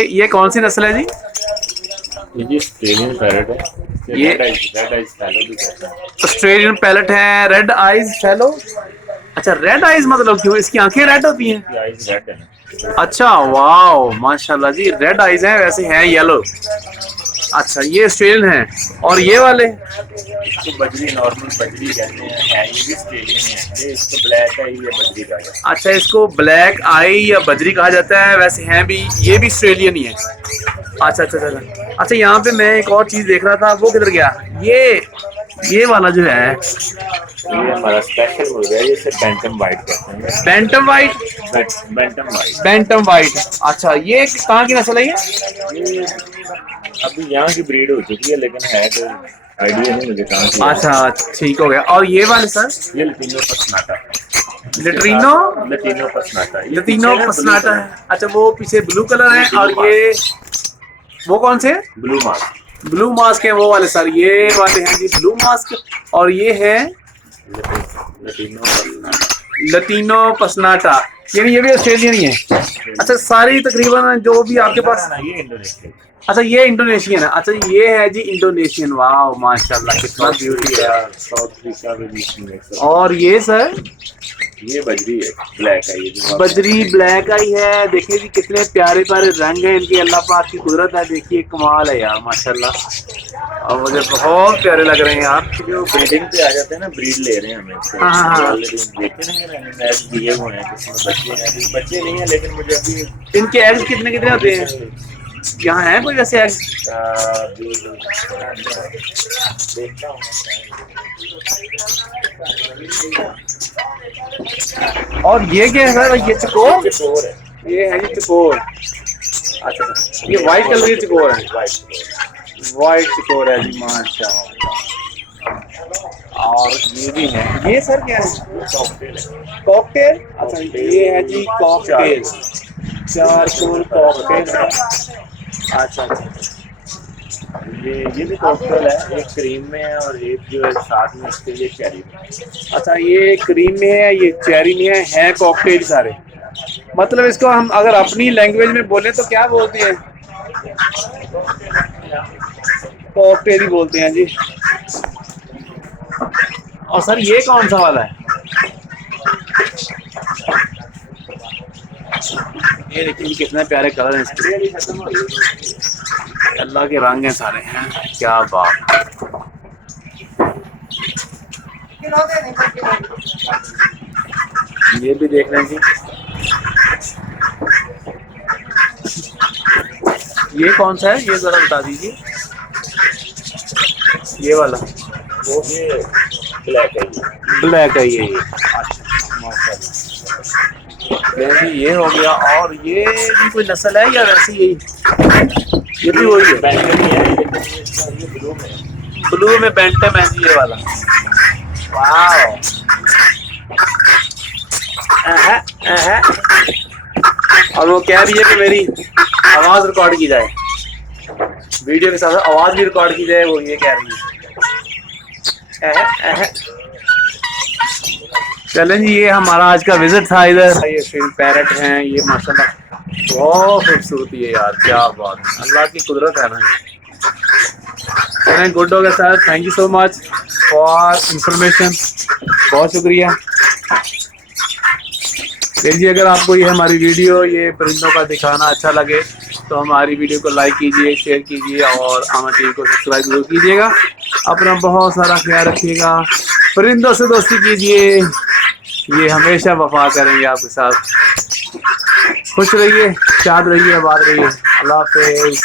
ये कौन सी नस्ल है जी? ये ऑस्ट्रेलियन पैरट है। ये रेड आइज फैलो भी कहते हैं। ऑस्ट्रेलियन पैलेट है, रेड आइज फैलो। अच्छा, रेड आइज मतलब क्यों? इसकी आंखें रेड होती हैं? इसकी आइज रेड है ना। अच्छा, वाओ माशाल्लाह जी, रेड आइज हैं, वैसे हैं येलो। अच्छा, ये ऑस्ट्रेलियन है। और ये वाले? इसको बजरी, नॉर्मल बजरी कहते हैं। ये भी ऑस्ट्रेलियन है। ये इसको ब्लैक आई या बजरी कहा जाता है। अच्छा, इसको ब्लैक आई या बजरी कहा जाता है, वैसे हैं भी, ये भी ऑस्ट्रेलियन ही है। अच्छा अच्छा अच्छा अच्छा, यहाँ पे मैं एक और चीज देख रहा था, वो किधर गया? ये वाला जो है, ये हमारा स्पेशल मुर्गा है। इसे बैंटम वाइट कहते हैं। Bantam white. Bantam white. Bantam white. अच्छा, ये कहाँ की नस्ल है ये? ये अभी यहाँ की ब्रीड हो चुकी है, लेकिन है तो आइडिया नहीं मुझे कहाँ की है। अच्छा, ठीक हो गया। और ये वाले सर? ये लतीनो पसनाटा। लेट्रिनो लतीनो पसनाटा। लतीनो पसनाटा है। अच्छा, वो पीछे ब्लू कलर है। और ये वो कौन से? Blue mask. ब्लू मास्क है वो वाले सर, ये वाले हैं जी ब्लू मास्क। और ये है लतीनो पसनाटा। लतीनो पसनाटा, यानी ये भी ऑस्ट्रेलियन ही है। अच्छा, सारी तकरीबन जो भी आपके पास। ये इंडोनेशियन। अच्छा, ये इंडोनेशियन है। अच्छा, ये है जी इंडोनेशियन। वाह माशाल्लाह, कितना ब्यूटी है। साउथ अफ्रीका में भी मिक्स है। और ये सर? ये बजरी है, ब्लैक आई है। बजरी ब्लैक आई है। देखिए जी, कितने प्यारे प्यारे रंग है इनके, अल्लाह पाक की कुदरत है। देखिए, कमाल है यार माशाल्लाह, और मुझे बहुत प्यारे लग रहे हैं यार। जो ब्रीडिंग पे आ जाते हैं ना, ब्रीड ले रहे हैं हमें। हाँ। देखे ना मैंने मैच दिए हुए हैं, जिसमें बच्चे हैं। अभी बच्चे नहीं है, लेकिन मुझे अभी इनके एग्स कितने कितने होते हैं? यहाँ है कोई वैसे एग्स? देखता हूँ। और ये क्या है सर? ये चकोर? चकोर है। ये है जी चकोर। अच्छा, ये वाइट कलर की चकोर है। वाइट चकोर है जी माशाल्लाह। और ये भी है। ये सर क्या है? कॉकटेल। अच्छा, ये है जी कॉकटेल, चारकोल कॉकटेल है। अच्छा अच्छा, ये भी कॉकटेल है। एक क्रीम में है और एक जो है साथ में इसके लिए चेरी में। अच्छा, ये क्रीम में है, ये चेरी में है कॉकटेल सारे। मतलब इसको हम अगर अपनी लैंग्वेज में बोले तो क्या बोलते हैं? कॉकटेल ही बोलते हैं जी। और सर ये कौन सा वाला है? ये देखिए कितने प्यारे कलर हैं इसके, अल्लाह के रंग हैं सारे हैं। क्या बात। ये भी देख रहे हैं जी। ये कौन सा है? ये जरा बता दीजिए। ये वाला? वो ये ब्लैक है। ब्लैक है ये। अच्छा माशाल्लाह, ये हो गया। और ये भी कोई नस्ल है या वैसे यही? ये भी वही है, बैंटम है, लेकिन ये ब्लू में है। ब्लू में बैंटम है जी ये वाला। वाह। और वो कह रही है कि मेरी आवाज रिकॉर्ड की जाए, वीडियो के साथ आवाज भी रिकॉर्ड की जाए, वो ये कह रही है। चलें जी, ये हमारा आज का विजिट था इधर। ये ऑस्ट्रेलियन पैरट हैं, ये माशाल्लाह बहुत खूबसूरती है यार, क्या बात है, अल्लाह की कुदरत है ना। चलें, गुड हो गया sir, thank you so much for information, बहुत शुक्रिया। देखिए, अगर आपको ये हमारी वीडियो ये परिंदों का दिखाना अच्छा लगे तो हमारी वीडियो को लाइक कीजिए, शेयर कीजिए और आमा टीवी को सब्सक्राइब जरूर कीजिएगा। अपना बहुत सारा ख्याल रखिएगा, परिंदों से दोस्ती कीजिए, ये हमेशा वफा करेंगे आपके साथ। खुश रहिए, शाद रहिए, आबाद रहिए। अल्लाह हाफिज़।